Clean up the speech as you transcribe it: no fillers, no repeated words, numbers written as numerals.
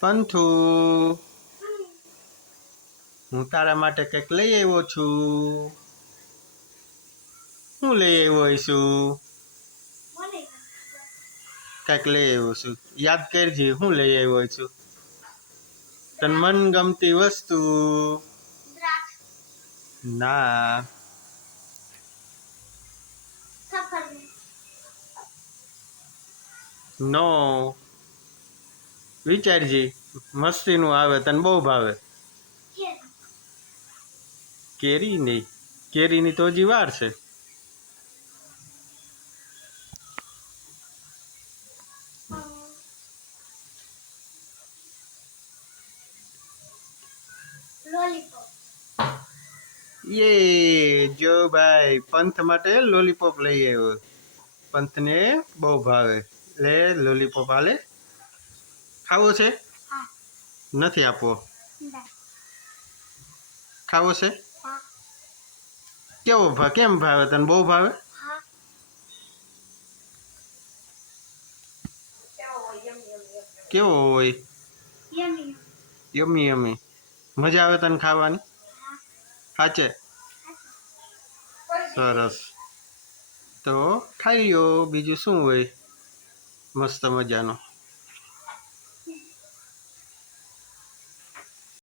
પંથુ, હું તારા માટે કંઈક લઈ આવ્યો છું. હું લઈ આવ્યો છું? કંઈક લઈ આવ્યો છું. યાદ કરજે હું લઈ આવ્યો છું. તન મનગમતી વસ્તુ. ના. નો. વિચારજી. મસ્તીનું આવે તને બહુ ભાવે. કેરી નહીં. કેરીની તો હજી વાર છે. યે જો ભાઈ પંથ માટે લોલીપોપ લઈ આવ્યો. પંથને બહુ ભાવે. લે લોલીપોપ હાલે. ખાવો છે? નથી આપવો. ખાવો છે? કેમ ભાવે તને? બહુ ભાવે? કેવો હોય? યમી યમી. મજા આવે તને ખાવાની? સાચે? સરસ. તો ખાઈ લ્યો. બીજું શું હોય મસ્ત મજાનું?